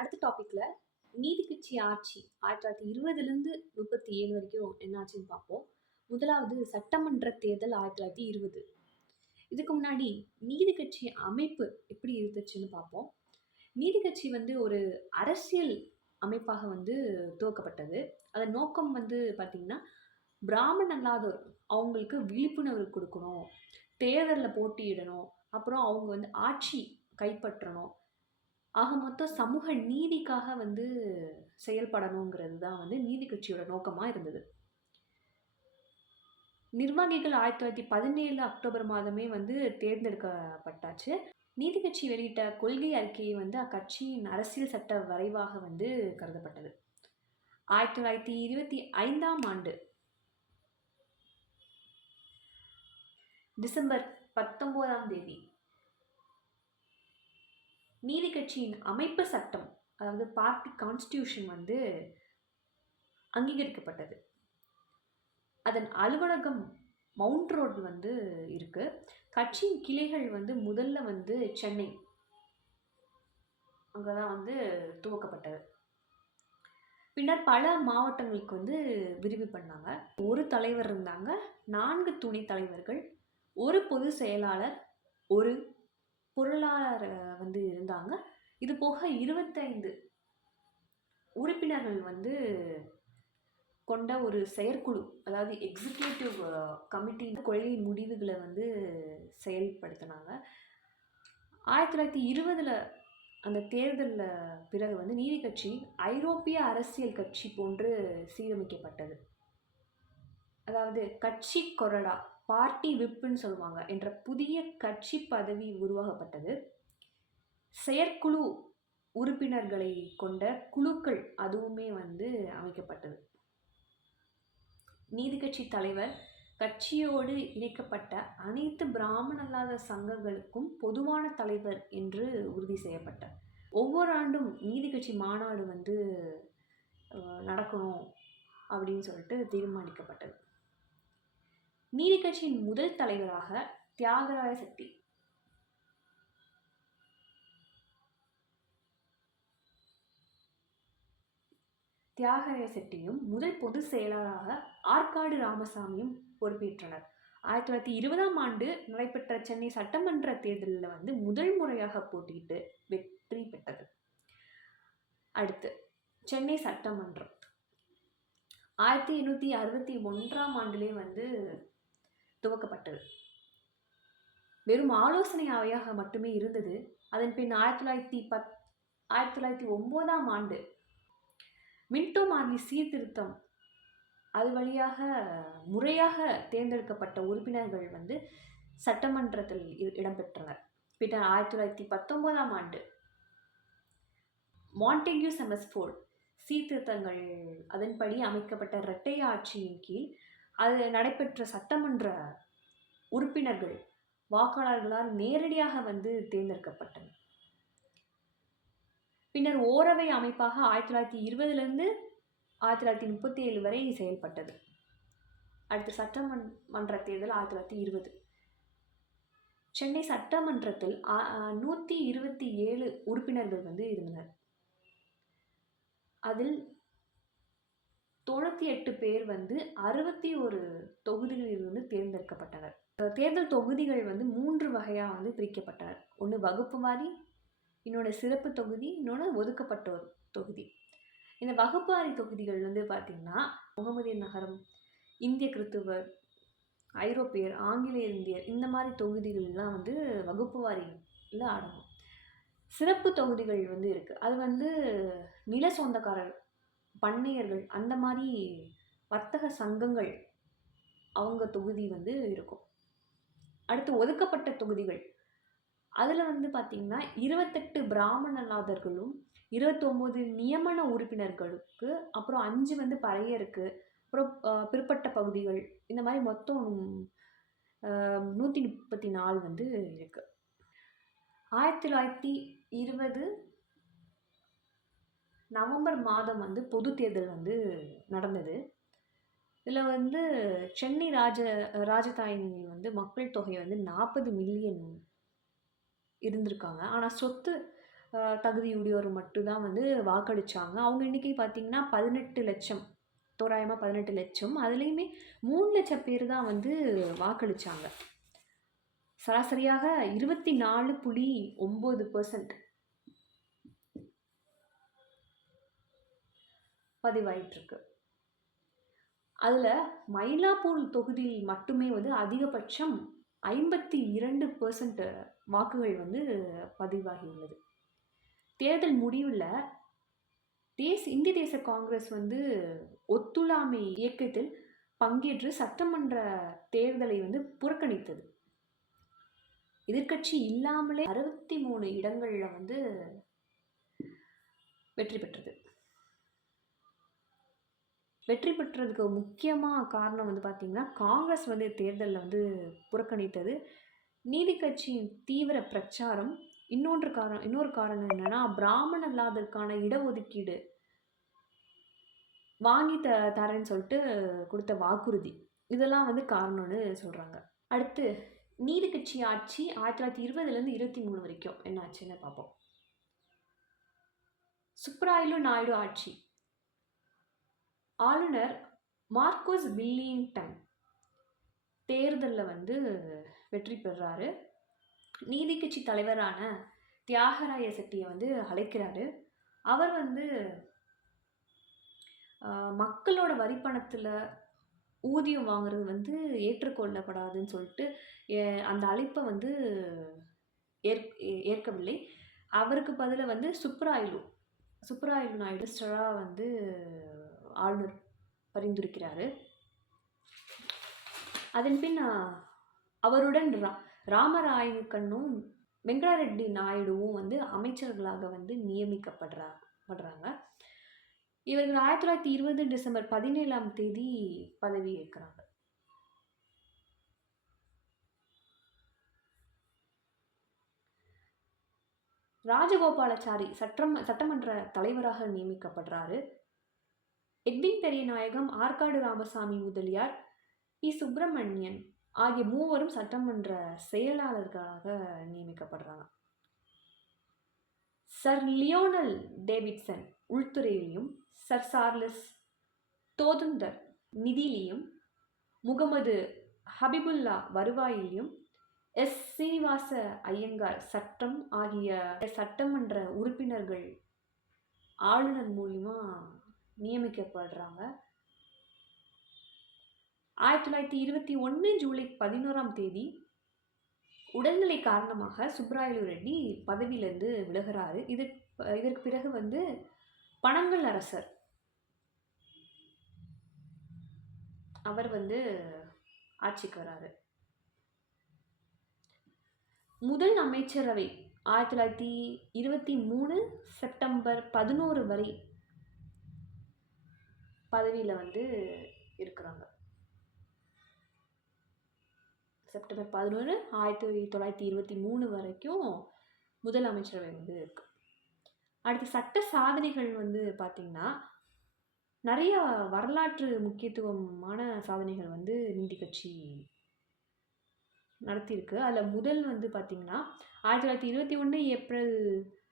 அடுத்த டாபிக்ல நீதிக்கட்சி ஆட்சி 1920லேருந்து 37 வரைக்கும் என்னாச்சுன்னு பார்ப்போம். முதலாவது சட்டமன்ற தேர்தல் 1920. இதுக்கு முன்னாடி நீதிக்கட்சி அமைப்பு எப்படி இருந்துச்சுன்னு பார்ப்போம். நீதிக்கட்சி ஒரு அரசியல் அமைப்பாக துவக்கப்பட்டது. அதன் நோக்கம் பார்த்தீங்கன்னா, பிராமணன் அல்லாதோர் அவங்களுக்கு விழிப்புணர்வு குடுக்கணும், தேர்தல்ல போட்டியிடணும், அப்புறம் அவங்க ஆட்சி கைப்பற்றணும். ஆக மொத்தம் சமூக நீதிக்காக செயல்படணுங்கிறது தான் நீதி கட்சியோட நோக்கமா இருந்தது. நிர்வாகிகள் 1917 அக்டோபர் மாதமே தேர்ந்தெடுக்கப்பட்டாச்சு. நீதி கட்சி வெளியிட்ட கொள்கை அறிக்கையை அக்கட்சியின் அரசியல் சட்ட வரைவாக கருதப்பட்டது. 1925ஆம் ஆண்டு டிசம்பர் 19ஆம் தேதி நீதி கட்சியின் அமைப்பு சட்டம், அதாவது பார்ட்டி கான்ஸ்டியூஷன் அங்கீகரிக்கப்பட்டது. அதன் அலுவலகம் மவுண்ட் ரோடு இருக்கு. கட்சியின் கிளைகள் முதல்ல சென்னை, அங்கதான் துவக்கப்பட்டது. பின்னர் பல மாவட்டங்களுக்கு விரிவு பண்ணாங்க. ஒரு தலைவர் இருந்தாங்க, 4 துணை தலைவர்கள், ஒரு பொது செயலாளர், ஒரு பொருளாளர் இருந்தாங்க. இது போக 25 உறுப்பினர்கள் கொண்ட ஒரு செயற்குழு, அதாவது எக்ஸிக்யூட்டிவ் கமிட்டி கொள்கை முடிவுகளை செயல்படுத்தினாங்க. 1920 அந்த தேர்தலில் பிறகு நீதி கட்சி ஐரோப்பிய அரசியல் கட்சி போன்று சீரமைக்கப்பட்டது. அதாவது கட்சி கொறடா, பார்ட்டி விப்புன்னு சொல்லுவாங்க என்ற புதிய கட்சி பதவி உருவாக்கப்பட்டது. செயற்குழு உறுப்பினர்களை கொண்ட குழுக்கள் அதுவுமே அமைக்கப்பட்டது. நீதி கட்சி தலைவர் கட்சியோடு இணைக்கப்பட்ட அனைத்து பிராமண அல்லாத சங்கங்களுக்கும் பொதுவான தலைவர் என்று உறுதி செய்யப்பட்டார். ஒவ்வொரு ஆண்டும் நீதி கட்சி மாநாடு நடக்கணும் அப்படின்னு சொல்லிட்டு தீர்மானிக்கப்பட்டது. நீதி கட்சியின் முதல் தலைவராக தியாகராய செட்டி, தியாகராய செட்டியும் முதல் பொது செயலாளராக ஆற்காடு ராமசாமியும் பொறுப்பேற்றனர். 1920ஆம் ஆண்டு நடைபெற்ற சென்னை சட்டமன்ற தேர்தலில் முதல் முறையாக போட்டியிட்டு வெற்றி பெற்றது. அடுத்து சென்னை சட்டமன்றம் 1861ஆம் ஆண்டிலே துவக்கப்பட்டது. வெறும் ஆலோசனை அவையாக மட்டுமே இருந்தது. அதன் பின் 1909ஆம் ஆண்டு மின்டோ மார்லி சீர்திருத்தம், அது வழியாக முறையாக தேர்ந்தெடுக்கப்பட்ட உறுப்பினர்கள் சட்டமன்றத்தில் இடம்பெற்றனர். பின்னர் 1919ஆம் ஆண்டு மாண்டெக்யூ செமஸ்போர்ட் சீர்திருத்தங்கள், அதன்படி அமைக்கப்பட்ட இரட்டை ஆட்சியின் கீழ் அது நடைபெற்ற சட்டமன்ற உறுப்பினர்கள் வாக்காளர்களால் நேரடியாக தேர்ந்தெடுக்கப்பட்டனர். பின்னர் ஓரவை அமைப்பாக 1920லேருந்து 1937 வரை செயல்பட்டது. அடுத்த சட்டமன்ற தேர்தல் 1920. சென்னை சட்டமன்றத்தில் 127 உறுப்பினர்கள் இருந்தனர். அதில் 98 பேர் 61 தொகுதிகளில் தேர்ந்தெடுக்கப்பட்டனர். தேர்தல் தொகுதிகள் 3 வகையாக பிரிக்கப்பட்டனர். ஒன்று வகுப்பு வாரி, இன்னொன்று சிறப்பு தொகுதி, இன்னொன்று ஒதுக்கப்பட்டோர் தொகுதி. இந்த வகுப்பு வாரி தொகுதிகள் பார்த்தீங்கன்னா முகமதியர் நகரம், இந்திய கிறித்துவர், ஐரோப்பியர், ஆங்கிலேய இந்தியர், இந்த மாதிரி தொகுதிகள்லாம் வகுப்பு வாரியில் அடங்கும். சிறப்பு தொகுதிகள் இருக்குது. அது நில சொந்தக்காரர், பண்ணையர்கள், அந்த மாதிரி வர்த்தக சங்கங்கள், அவங்க தொகுதி இருக்கும். அடுத்து ஒதுக்கப்பட்ட தொகுதிகள், அதில் பார்த்தீங்கன்னா 28 பிராமண அல்லாதர்களும், 29 நியமன உறுப்பினர்களுக்கு, அப்புறம் 5 பறையருக்கு, அப்புறம் பிற்பட்ட பகுதிகள், இந்த மாதிரி மொத்தம் 134 இருக்கு. 1920 நவம்பர் மாதம் பொது தேர்தல் நடந்தது. இதில் சென்னை ராஜதானி மக்கள் தொகை 40 மில்லியன் இருந்திருக்காங்க. ஆனால் சொத்து தகுதியுடையோர் மட்டும்தான் வந்து வாக்களித்தாங்க. அவங்க எண்ணிக்கை பார்த்திங்கன்னா 18,00,000, தோராயமாக 18,00,000. அதுலேயுமே 3,00,000 பேர் தான் வந்து வாக்களித்தாங்க. சராசரியாக 24.9% பதிவாயிட்டிருக்கு. அதில் மயிலாப்பூர் தொகுதியில் மட்டுமே வந்து அதிகபட்சம் 52% வாக்குகள் வந்து பதிவாகியுள்ளது. தேர்தல் முடிவில் இந்திய தேச காங்கிரஸ் வந்து ஒத்துழையாமை இயக்கத்தில் பங்கேற்று சட்டமன்ற தேர்தலை வந்து புறக்கணித்தது. எதிர்க்கட்சி இல்லாமலே 63 இடங்களில் வந்து வெற்றி பெற்றது. வெற்றி பெற்றதுக்கு முக்கியமாக காரணம் வந்து பார்த்திங்கன்னா, காங்கிரஸ் வந்து தேர்தலில் வந்து புறக்கணித்தது, நீதி கட்சியின் தீவிர பிரச்சாரம், இன்னொரு காரணம் என்னென்னா பிராமண அல்லாததற்கான இடஒதுக்கீடு வாங்கி தரேன்னு சொல்லிட்டு கொடுத்த வாக்குறுதி, இதெல்லாம் வந்து காரணம்னு சொல்கிறாங்க. அடுத்து நீதி கட்சி ஆட்சி 1920லேருந்து 23 வரைக்கும் என்ன ஆச்சுன்னு பார்ப்போம். சுப்ராயலு நாயுடு ஆட்சி. ஆளுநர் மார்கோஸ் வில்லிங்டன் தேர்தலில் வந்து வெற்றி பெறாரு. நீதி கட்சி தலைவரான தியாகராய செட்டியை வந்து அழைக்கிறாரு. அவர் வந்து மக்களோட வரிப்பணத்தில் ஊதியம் வாங்குறது வந்து ஏற்றுக்கொள்ளப்படாதுன்னு சொல்லிட்டு அந்த அழைப்பை வந்து ஏற்கவில்லை. அவருக்கு பதிலாக வந்து சுப்ராயலு நாயுடு வந்து ஆளுநர் பரிந்துரைக்கிறாரு. அதன் பின் அவருடன் ராமராயனுக்கண்ணும் வெங்கடாரெட்டி நாயுடுவும் வந்து அமைச்சர்களாக வந்து நியமிக்கப்படுறாங்க. இவர்கள் 1920 டிசம்பர் 17ஆம் தேதி பதவி ஏற்கிறாங்க. ராஜகோபாலாச்சாரி சட்டமன்ற தலைவராக நியமிக்கப்படுறாரு. Edwin Periyanayagam, Arcot Ramasamy Mudaliar, P. சுப்பிரமணியன் ஆகிய மூவரும் சட்டமன்ற செயலாளர்களாக நியமிக்கப்படுறாங்க. சர் லியோனல் டேவிட்சன் உள்துறையிலையும், சர் சார்லஸ் தோதுந்தர் நிதியிலையும், முகமது ஹபிபுல்லா வருவாயிலையும், எஸ். சீனிவாச ஐயங்கார் சட்டம் ஆகிய சட்டமன்ற உறுப்பினர்கள் ஆளுநர் மூலிமா நியமிக்கப்படுறாங்க. 1921 ஜூலை 11ஆம் தேதி உடல்நிலை காரணமாக சுப்ராயலு ரெட்டி பதவியிலிருந்து விலகிறாரு. இதற்கு பிறகு வந்து பனங்கல் அரசர் அவர் வந்து ஆட்சிக்கு வராரு. முதல் அமைச்சரவை 1923 செப்டம்பர் 11 வரை பதவியில் வந்து இருக்கிறாங்க. செப்டம்பர் 11 1923 வரைக்கும் முதல் அமைச்சரவை வந்து இருக்கு. அடுத்து சட்ட சாதனைகள் வந்து பார்த்திங்கன்னா, நிறைய வரலாற்று முக்கியத்துவமான சாதனைகள் வந்து நீதி கட்சி நடத்தியிருக்கு. அதில் முதல் வந்து பார்த்திங்கன்னா 1921 ஏப்ரல்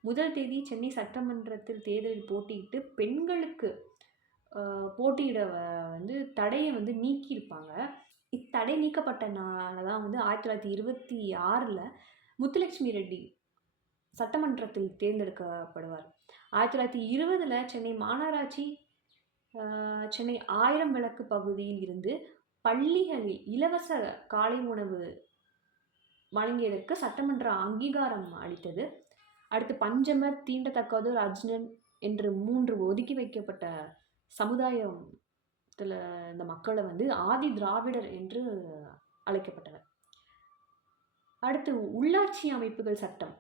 1 தேதி சென்னை சட்டமன்றத்தில் தேர்தலில் போட்டியிட்டு பெண்களுக்கு போட்டியிட வந்து தடையை வந்து நீக்கியிருப்பாங்க. இத்தடை நீக்கப்பட்டனால தான் வந்து 1926 முத்துலட்சுமி ரெட்டி சட்டமன்றத்தில் தேர்ந்தெடுக்கப்படுவார். 1920 சென்னை மாநகராட்சி சென்னை 1000 விளக்கு பகுதியில் இருந்து பள்ளிகளில் இலவச காலை உணவு வழங்கியதற்கு சட்டமன்ற அங்கீகாரம் அளித்தது. அடுத்து பஞ்சமர், தீண்டத்தக்கதோர், அர்ஜுனன் என்று 3 ஒதுக்கி வைக்கப்பட்ட சமுதாயத்தில் இந்த மக்களை வந்து ஆதி திராவிடர் என்று அழைக்கப்பட்டனர். அடுத்து உள்ளாட்சி அமைப்புகள் சட்டம்,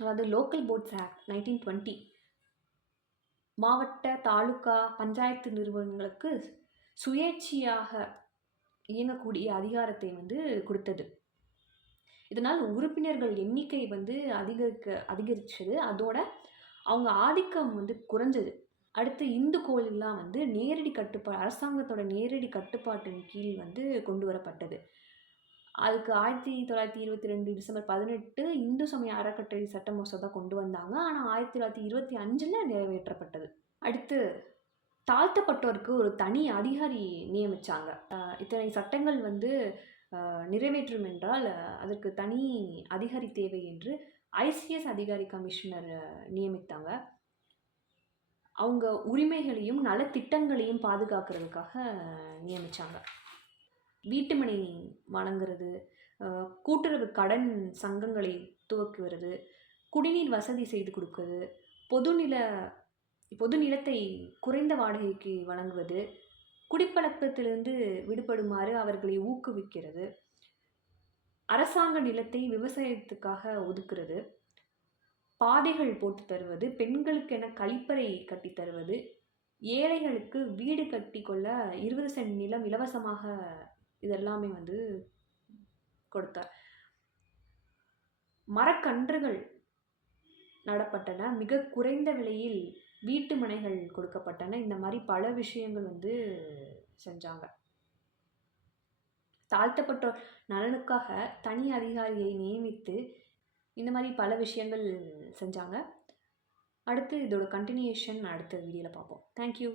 அதாவது லோக்கல் போர்ட்ஸ் ஆக்ட் 1920 மாவட்ட, தாலுகா, பஞ்சாயத்து நிறுவனங்களுக்கு சுயேட்சையாக இயங்கக்கூடிய அதிகாரத்தை வந்து கொடுத்தது. இதனால் உறுப்பினர்கள் எண்ணிக்கை வந்து அதிகரிச்சது. அதோட அவங்க ஆதிக்கம் வந்து குறைஞ்சது. அடுத்து இந்து கோயிலெலாம் வந்து அரசாங்கத்தோட நேரடி கட்டுப்பாட்டின் கீழ் வந்து கொண்டு வரப்பட்டது. அதுக்கு 1922 டிசம்பர் 18 இந்து சமய அறக்கட்டளை சட்ட மசோதா கொண்டு வந்தாங்க. ஆனா 1925ல நிறைவேற்றப்பட்டது. அடுத்து தாழ்த்தப்பட்டோருக்கு ஒரு தனி அதிகாரி நியமிச்சாங்க. இத்தனை சட்டங்கள் வந்து நிறைவேற்றும் என்றால் அதற்கு தனி அதிகாரி தேவை என்று ஐசிஎஸ் அதிகாரி கமிஷனர் நியமித்தாங்க. அவங்க உரிமைகளையும் நலத்திட்டங்களையும் பாதுகாக்கிறதுக்காக நியமிச்சாங்க. வீட்டுமனை வழங்குறது, கூட்டுறவு கடன் சங்கங்களை துவக்குவது, குடிநீர் வசதி செய்து கொடுக்குறது, பொது நிலத்தை குறைந்த வாடகைக்கு வழங்குவது, குடிப்பழக்கத்திலிருந்து விடுபடுமாறு அவர்களை ஊக்குவிக்கிறது, அரசாங்க நிலத்தை விவசாயத்துக்காக ஒதுக்குறது, பாதைகள் போட்டு தருவது, பெண்களுக்கென கழிப்பறை கட்டி தருவது, ஏழைகளுக்கு வீடு கட்டி கொள்ள 20 சென்ட் நிலம் இலவசமாக இதெல்லாமே வந்து கொடுத்தார். மரக்கன்றுகள் நடப்பட்டன. மிக குறைந்த விலையில் வீட்டு மனைகள் கொடுக்கப்பட்டன. இந்த மாதிரி பல விஷயங்கள் வந்து செஞ்சாங்க. தாழ்த்தப்பட்டோர் நலனுக்காக தனி அதிகாரியை நியமித்து இந்த மாதிரி பல விஷயங்கள் செஞ்சாங்க. அடுத்து இதோட கண்டினியூஷன் அடுத்த வீடியோவில் பார்ப்போம். தேங்க்யூ.